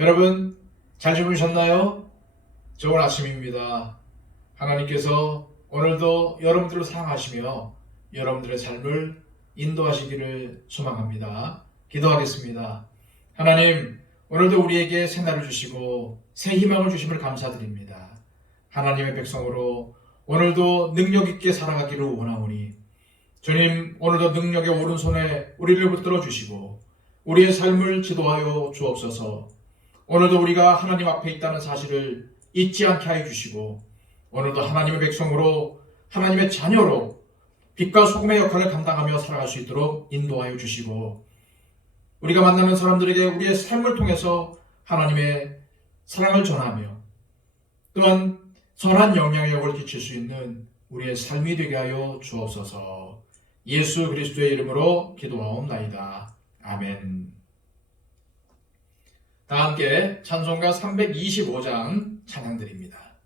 여러분, 잘 주무셨나요? 좋은 아침입니다. 하나님께서 오늘도 여러분들을 사랑하시며 여러분들의 삶을 인도하시기를 소망합니다. 기도하겠습니다. 하나님, 오늘도 우리에게 새날을 주시고 새 희망을 주심을 감사드립니다. 하나님의 백성으로 오늘도 능력 있게 살아가기를 원하오니 주님, 오늘도 능력의 오른손에 우리를 붙들어 주시고 우리의 삶을 지도하여 주옵소서. 오늘도 우리가 하나님 앞에 있다는 사실을 잊지 않게 하여 주시고 오늘도 하나님의 백성으로 하나님의 자녀로 빛과 소금의 역할을 감당하며 살아갈 수 있도록 인도하여 주시고 우리가 만나는 사람들에게 우리의 삶을 통해서 하나님의 사랑을 전하며 또한 선한 영향력을 끼칠 수 있는 우리의 삶이 되게 하여 주옵소서. 예수 그리스도의 이름으로 기도하옵나이다. 아멘. 다 함께 찬송가 325장 찬양드립니다.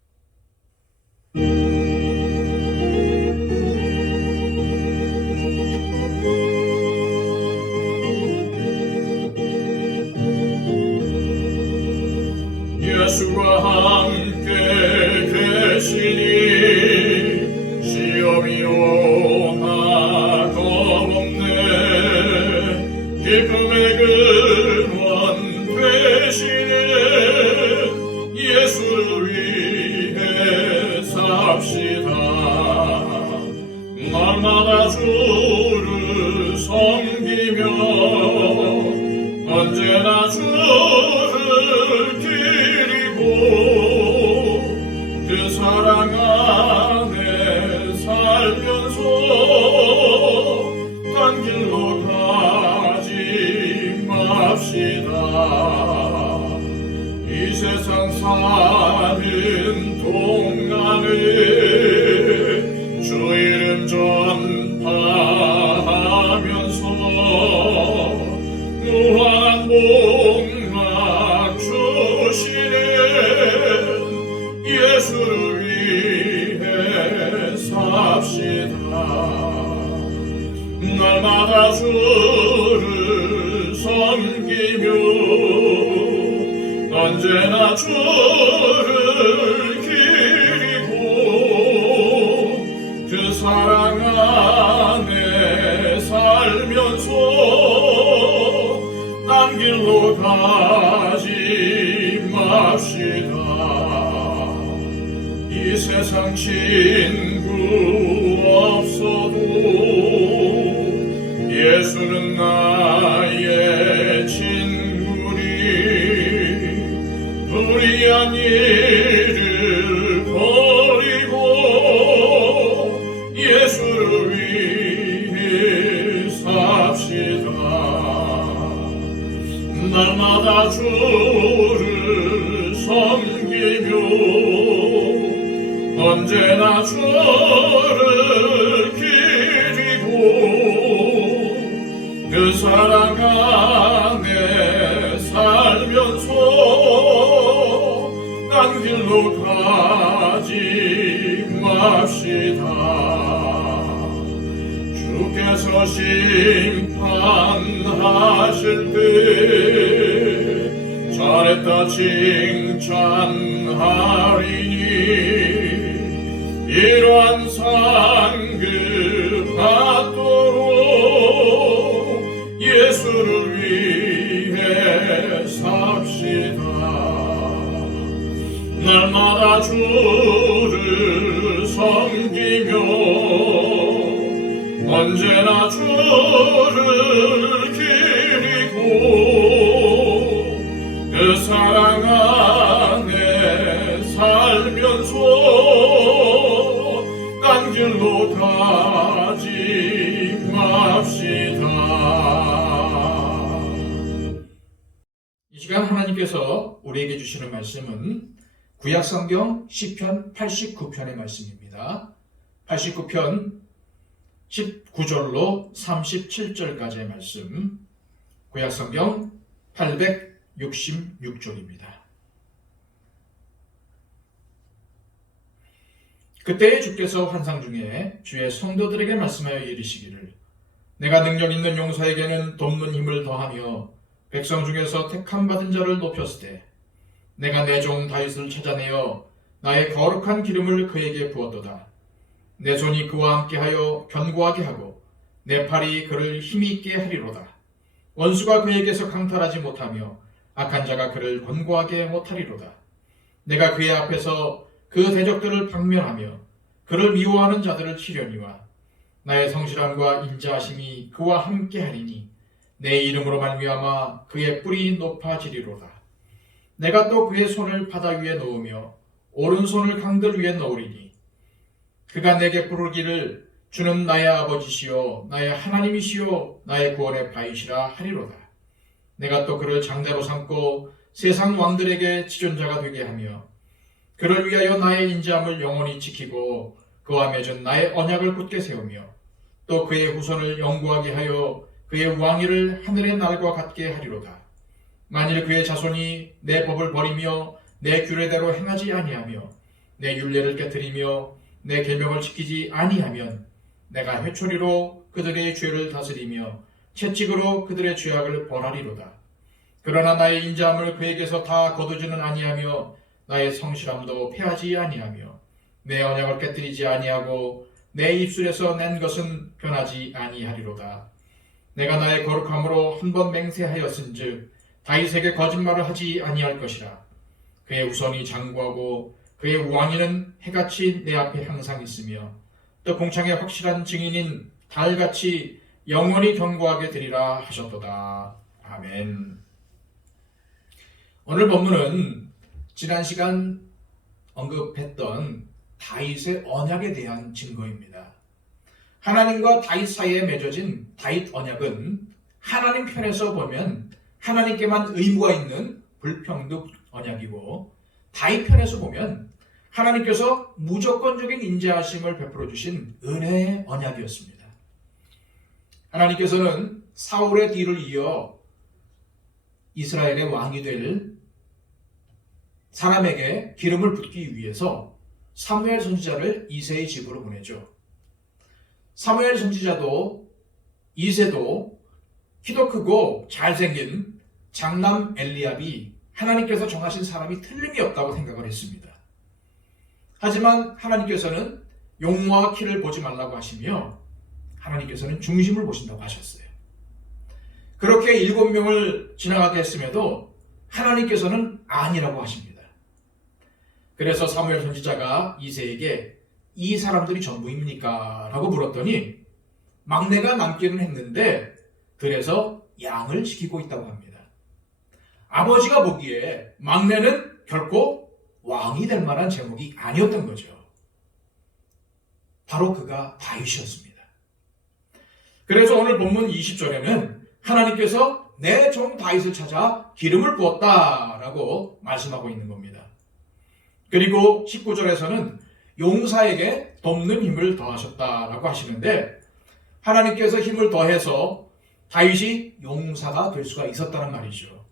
예수와 함께 계시니 시험이 오나 겁없네. 기쁨의 근원 되시는 예수를 위해 삽시다. 날마다 주를 섬기며 언제나 주를 기리고 그 사랑 안에 살면서 딴 길로 가지 맙시다. 이 세상 사는 동안에 주 이름 전파하면서 무한한 복락 주시는 예수를 위해 삽시다. 날마다 주를 섬기며 언제나 주를 기리고 그 사랑 안에 살면서 딴 길로 가지 맙시다. 이 세상 친구 없어도 예수는 나의 친구니 불의한 일을 버리고 예수를 위해 삽시다. 날마다 주를 섬기며 언제나 주를 기리고 그 사랑 안에 살면서 딴 길로 가지 맙시다. 주께서 심판하실 때 잘했다 칭찬하리니 이러한 상급 받도록 예수를 위해 삽시다. 날마다 주를 섬기며 언제나 주를 기리고 그 사랑 안에 살면서 딴 길로 가지 맙시다. 이 시간 하나님께서 우리에게 주시는 말씀은 구약성경 시편 89편의 말씀입니다. 89편 19절로 37절까지의 말씀, 구약성경 866쪽입니다. 그때에 주께서 환상 중에 주의 성도들에게 말씀하여 이르시기를 내가 능력 있는 용사에게는 돕는 힘을 더하며 백성 중에서 택함 받은 자를 높였을 때 내가 내 종 다윗을 찾아내어 나의 거룩한 기름을 그에게 부었도다. 내 손이 그와 함께하여 견고하게 하고 내 팔이 그를 힘이 있게 하리로다. 원수가 그에게서 강탈하지 못하며 악한 자가 그를 권고하게 못하리로다. 내가 그의 앞에서 그 대적들을 박멸하며 그를 미워하는 자들을 치려니와 나의 성실함과 인자하심이 그와 함께하리니 내 이름으로 말미암아 그의 뿔이 높아지리로다. 내가 또 그의 손을 바다 위에 놓으며 오른손을 강들 위에 넣으리니 그가 내게 부르기를 주는 나의 아버지시요 나의 하나님이시요 나의 구원의 바위시라 하리로다. 내가 또 그를 장자로 삼고 세상 왕들에게 지존자가 되게 하며 그를 위하여 나의 인자함을 영원히 지키고 그와 맺은 나의 언약을 굳게 세우며 또 그의 후손을 영구하게 하여 그의 왕위를 하늘의 날과 같게 하리로다. 만일 그의 자손이 내 법을 버리며 내 규례대로 행하지 아니하며 내 율례를 깨뜨리며 내 계명을 지키지 아니하면 내가 회초리로 그들의 죄를 다스리며 채찍으로 그들의 죄악을 벌하리로다. 그러나 나의 인자함을 그에게서 다 거두지는 아니하며 나의 성실함도 패하지 아니하며 내 언약을 깨뜨리지 아니하고 내 입술에서 낸 것은 변하지 아니하리로다. 내가 나의 거룩함으로 한 번 맹세하였은즉 다윗에게 거짓말을 하지 아니할 것이라. 그의 후손이 장구하고 그의 왕위는 해같이 내 앞에 항상 있으며 또 공창의 확실한 증인인 달같이 영원히 견고하게 되리라 하셨도다. 아멘. 오늘 본문은 지난 시간 언급했던 다윗의 언약에 대한 증거입니다. 하나님과 다윗 사이에 맺어진 다윗 언약은 하나님 편에서 보면 하나님께만 의무가 있는 불평등 언약이고 다윗 편에서 보면 하나님께서 무조건적인 인자하심을 베풀어 주신 은혜의 언약이었습니다. 하나님께서는 사울의 뒤를 이어 이스라엘의 왕이 될 사람에게 기름을 붓기 위해서 사무엘 선지자를 이새의 집으로 보내죠. 사무엘 선지자도 이새도 키도 크고 잘생긴 장남 엘리압이 하나님께서 정하신 사람이 틀림이 없다고 생각을 했습니다. 하지만 하나님께서는 용모와 키를 보지 말라고 하시며 하나님께서는 중심을 보신다고 하셨어요. 그렇게 7명을 지나가게 했음에도 하나님께서는 아니라고 하십니다. 그래서 사무엘 선지자가 이새에게 이 사람들이 전부입니까? 라고 물었더니 막내가 남기는 했는데 들에서 양을 지키고 있다고 합니다. 아버지가 보기에 막내는 결코 왕이 될 만한 제목이 아니었던 거죠. 바로 그가 다윗이었습니다. 그래서 오늘 본문 20절에는 하나님께서 내 종 다윗을 찾아 기름을 부었다라고 말씀하고 있는 겁니다. 그리고 19절에서는 용사에게 돕는 힘을 더하셨다라고 하시는데 하나님께서 힘을 더해서 다윗이 용사가 될 수가 있었다는 말이죠.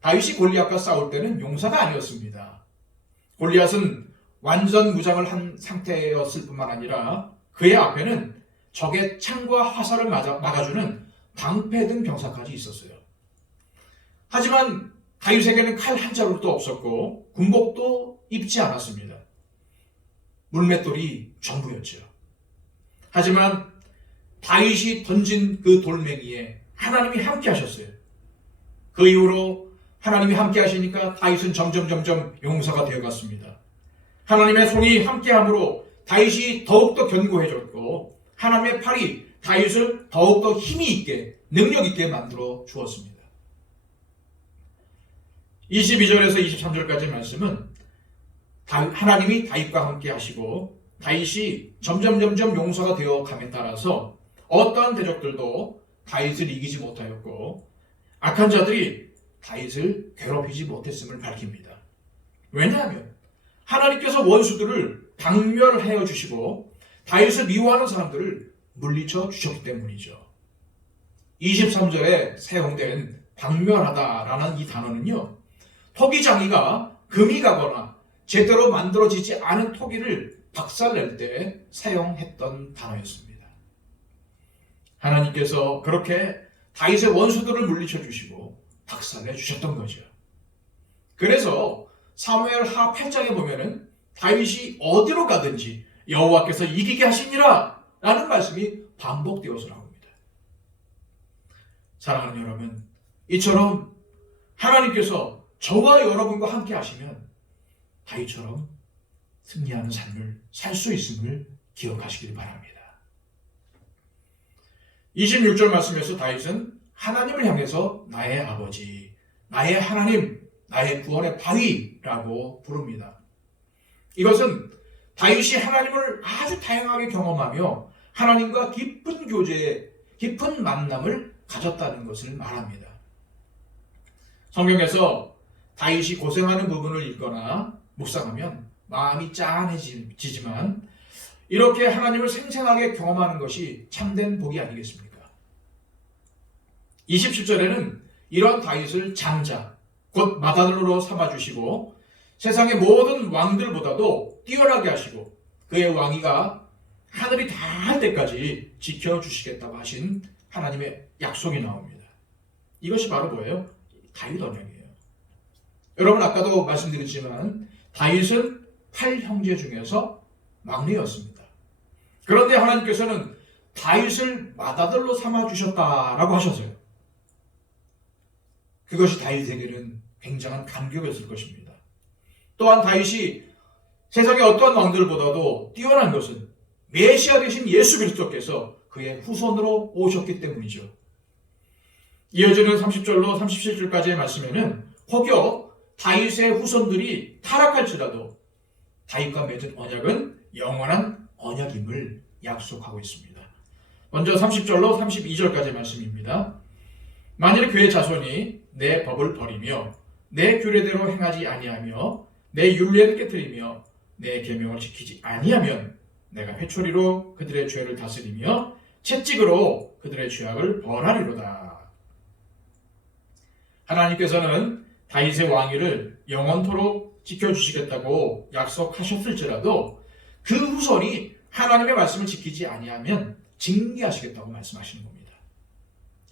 다윗이 골리앗과 싸울 때는 용사가 아니었습니다. 골리앗은 완전 무장을 한 상태였을 뿐만 아니라 그의 앞에는 적의 창과 화살을 막아주는 방패 등 병사까지 있었어요. 하지만 다윗에게는 칼 한 자루도 없었고 군복도 입지 않았습니다. 물맷돌이 전부였죠. 하지만 다윗이 던진 그 돌멩이에 하나님이 함께 하셨어요. 그 이후로 하나님이 함께 하시니까 다윗은 점점 용사가 되어갔습니다. 하나님의 손이 함께함으로 다윗이 더욱더 견고해졌고 하나님의 팔이 다윗을 더욱더 힘이 있게 능력 있게 만들어 주었습니다. 22절에서 23절까지 말씀은 하나님이 다윗과 함께 하시고 다윗이 점점 용사가 되어감에 따라서 어떠한 대적들도 다윗을 이기지 못하였고 악한 자들이 다윗을 괴롭히지 못했음을 밝힙니다. 왜냐하면 하나님께서 원수들을 박멸하여 주시고 다윗을 미워하는 사람들을 물리쳐 주셨기 때문이죠. 23절에 사용된 박멸하다라는 이 단어는요, 토기장이가 금이 가거나 제대로 만들어지지 않은 토기를 박살낼 때 사용했던 단어였습니다. 하나님께서 그렇게 다윗의 원수들을 물리쳐 주시고 박살내 주셨던 거죠. 그래서 사무엘하 8장에 보면은 다윗이 어디로 가든지 여호와께서 이기게 하시니라 라는 말씀이 반복되어서 나옵니다. 사랑하는 여러분, 이처럼 하나님께서 저와 여러분과 함께 하시면 다윗처럼 승리하는 삶을 살 수 있음을 기억하시길 바랍니다. 26절 말씀에서 다윗은 하나님을 향해서 나의 아버지, 나의 하나님, 나의 구원의 바위라고 부릅니다. 이것은 다윗이 하나님을 아주 다양하게 경험하며 하나님과 깊은 교제, 깊은 만남을 가졌다는 것을 말합니다. 성경에서 다윗이 고생하는 부분을 읽거나 묵상하면 마음이 짠해지지만 이렇게 하나님을 생생하게 경험하는 것이 참된 복이 아니겠습니까? 27절에는 이런 다윗을 장자, 곧 맏아들로 삼아주시고 세상의 모든 왕들보다도 뛰어나게 하시고 그의 왕위가 하늘이 닿을 때까지 지켜주시겠다고 하신 하나님의 약속이 나옵니다. 이것이 바로 뭐예요? 다윗 언약이에요. 여러분 아까도 말씀드렸지만 다윗은 8형제 중에서 막내였습니다. 그런데 하나님께서는 다윗을 맏아들로 삼아주셨다라고 하셨어요. 그것이 다윗에게는 굉장한 감격이었을 것입니다. 또한 다윗이 세상의 어떠한 왕들보다도 뛰어난 것은 메시아 되신 예수 그리스도께서 그의 후손으로 오셨기 때문이죠. 이어지는 30절로 37절까지의 말씀에는 혹여 다윗의 후손들이 타락할지라도 다윗과 맺은 언약은 영원한 언약임을 약속하고 있습니다. 먼저 30절로 32절까지의 말씀입니다. 만일 그의 자손이 내 법을 버리며 내 규례대로 행하지 아니하며 내 율례를 깨뜨리며 내 계명을 지키지 아니하면 내가 회초리로 그들의 죄를 다스리며 채찍으로 그들의 죄악을 벌하리로다. 하나님께서는 다윗의 왕위를 영원토록 지켜주시겠다고 약속하셨을지라도 그 후손이 하나님의 말씀을 지키지 아니하면 징계하시겠다고 말씀하시는 겁니다.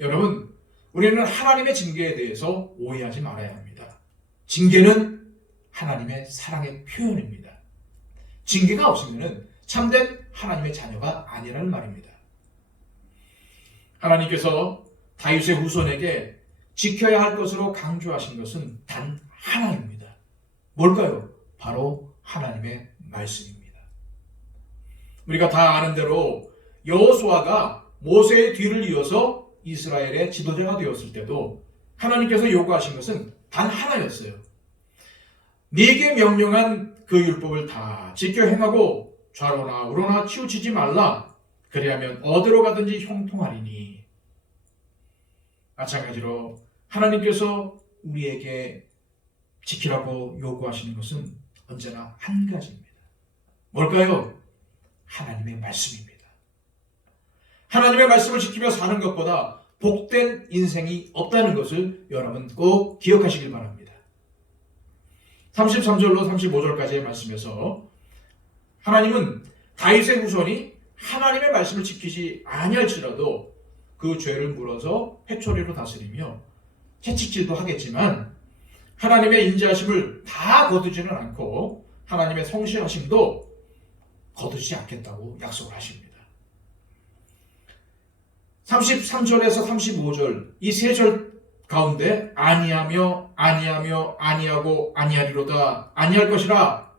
여러분, 우리는 하나님의 징계에 대해서 오해하지 말아야 합니다. 징계는 하나님의 사랑의 표현입니다. 징계가 없으면 참된 하나님의 자녀가 아니라는 말입니다. 하나님께서 다윗의 후손에게 지켜야 할 것으로 강조하신 것은 단 하나입니다. 뭘까요? 바로 하나님의 말씀입니다. 우리가 다 아는 대로 여호수아가 모세의 뒤를 이어서 이스라엘의 지도자가 되었을 때도 하나님께서 요구하신 것은 단 하나였어요. 네게 명령한 그 율법을 다 지켜 행하고 좌로나 우로나 치우치지 말라. 그리하면 어디로 가든지 형통하리니. 마찬가지로 하나님께서 우리에게 지키라고 요구하시는 것은 언제나 한 가지입니다. 뭘까요? 하나님의 말씀입니다. 하나님의 말씀을 지키며 사는 것보다 복된 인생이 없다는 것을 여러분 꼭 기억하시길 바랍니다. 33절로 35절까지의 말씀에서 하나님은 다윗의 후손이 하나님의 말씀을 지키지 아니할지라도 그 죄를 물어서 회초리로 다스리며 채찍질도 하겠지만 하나님의 인자하심을 다 거두지는 않고 하나님의 성실하심도 거두지 않겠다고 약속을 하십니다. 33절에서 35절 이 세 절 가운데 아니하며 아니하며 아니하고 아니하리로다 아니할 것이라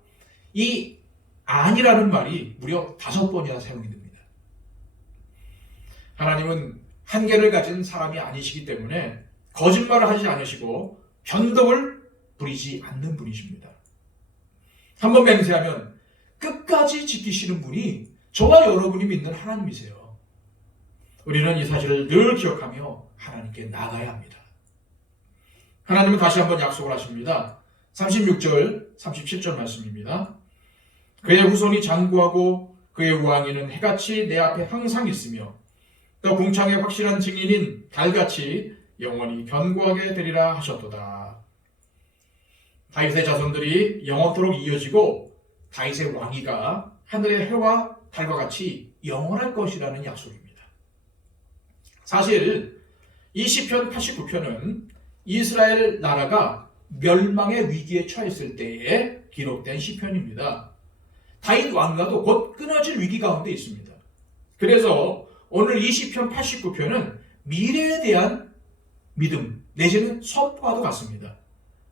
이 아니라는 말이 무려 5번이나 사용이 됩니다. 하나님은 한계를 가진 사람이 아니시기 때문에 거짓말을 하지 않으시고 변덕을 부리지 않는 분이십니다. 한번 맹세하면 끝까지 지키시는 분이 저와 여러분이 믿는 하나님이세요. 우리는 이 사실을 늘 기억하며 하나님께 나가야 합니다. 하나님은 다시 한번 약속을 하십니다. 36절, 37절 말씀입니다. 그의 후손이 장구하고 그의 왕위는 해같이 내 앞에 항상 있으며 또 궁창의 확실한 증인인 달같이 영원히 견고하게 되리라 하셨도다. 다윗의 자손들이 영원토록 이어지고 다윗의 왕위가 하늘의 해와 달과 같이 영원할 것이라는 약속입니다. 사실 이 시편 89편은 이스라엘 나라가 멸망의 위기에 처했을 때에 기록된 시편입니다. 다윗 왕가도 곧 끊어질 위기 가운데 있습니다. 그래서 오늘 이 시편 89편은 미래에 대한 믿음 내지는 선포와도 같습니다.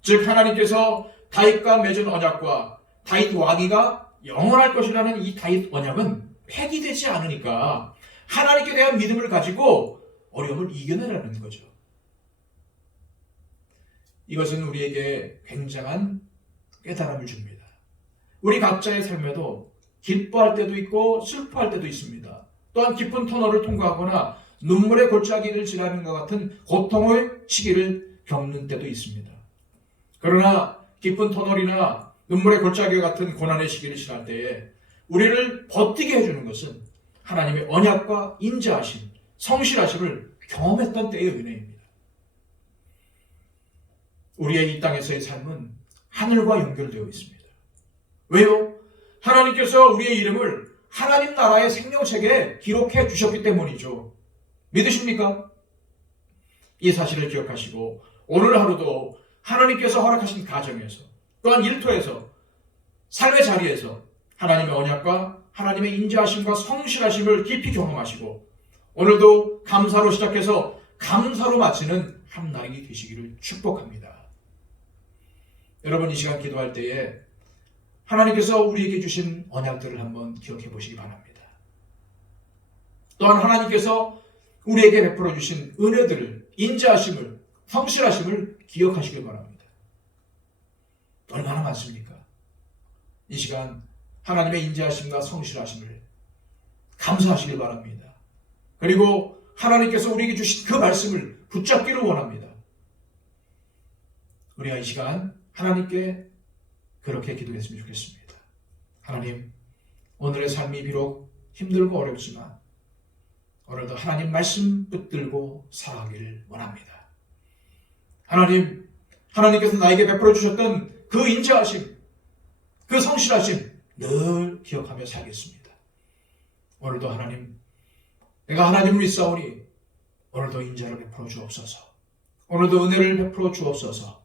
즉 하나님께서 다윗과 맺은 언약과 다윗 왕위가 영원할 것이라는 이 다윗 언약은 폐기되지 않으니까 하나님께 대한 믿음을 가지고 어려움을 이겨내라는 거죠. 이것은 우리에게 굉장한 깨달음을 줍니다. 우리 각자의 삶에도 기뻐할 때도 있고 슬퍼할 때도 있습니다. 또한 깊은 터널을 통과하거나 눈물의 골짜기를 지나는 것 같은 고통의 시기를 겪는 때도 있습니다. 그러나 깊은 터널이나 눈물의 골짜기 같은 고난의 시기를 지날 때에 우리를 버티게 해주는 것은 하나님의 언약과 인자하심, 성실하심을 경험했던 때의 은혜입니다. 우리의 이 땅에서의 삶은 하늘과 연결되어 있습니다. 왜요? 하나님께서 우리의 이름을 하나님 나라의 생명책에 기록해 주셨기 때문이죠. 믿으십니까? 이 사실을 기억하시고 오늘 하루도 하나님께서 허락하신 가정에서 또한 일터에서 삶의 자리에서 하나님의 언약과 하나님의 인자하심과 성실하심을 깊이 경험하시고 오늘도 감사로 시작해서 감사로 마치는 한 날이 되시기를 축복합니다. 여러분 이 시간 기도할 때에 하나님께서 우리에게 주신 언약들을 한번 기억해 보시기 바랍니다. 또한 하나님께서 우리에게 베풀어 주신 은혜들을, 인자하심을, 성실하심을 기억하시길 바랍니다. 얼마나 많습니까? 이 시간 하나님의 인자하심과 성실하심을 감사하시길 바랍니다. 그리고 하나님께서 우리에게 주신 그 말씀을 붙잡기를 원합니다. 우리가 이 시간 하나님께 그렇게 기도했으면 좋겠습니다. 하나님, 오늘의 삶이 비록 힘들고 어렵지만 오늘도 하나님 말씀 붙들고 살아가기를 원합니다. 하나님, 하나님께서 나에게 베풀어 주셨던 그 인자하심, 그 성실하심 늘 기억하며 살겠습니다. 오늘도 하나님, 내가 하나님을 믿사오니 오늘도 인자를 베풀어 주옵소서. 오늘도 은혜를 베풀어 주옵소서.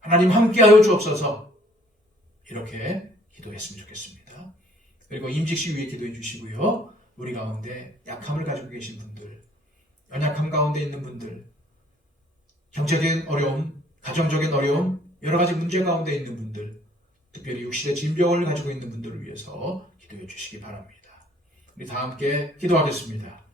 하나님 함께하여 주옵소서. 이렇게 기도했으면 좋겠습니다. 그리고 임직시 위에 기도해 주시고요. 우리 가운데 약함을 가지고 계신 분들, 연약함 가운데 있는 분들, 경제적인 어려움, 가정적인 어려움, 여러 가지 문제 가운데 있는 분들, 특별히 육신의 질병을 가지고 있는 분들을 위해서 기도해 주시기 바랍니다. 우리 다 함께 기도하겠습니다.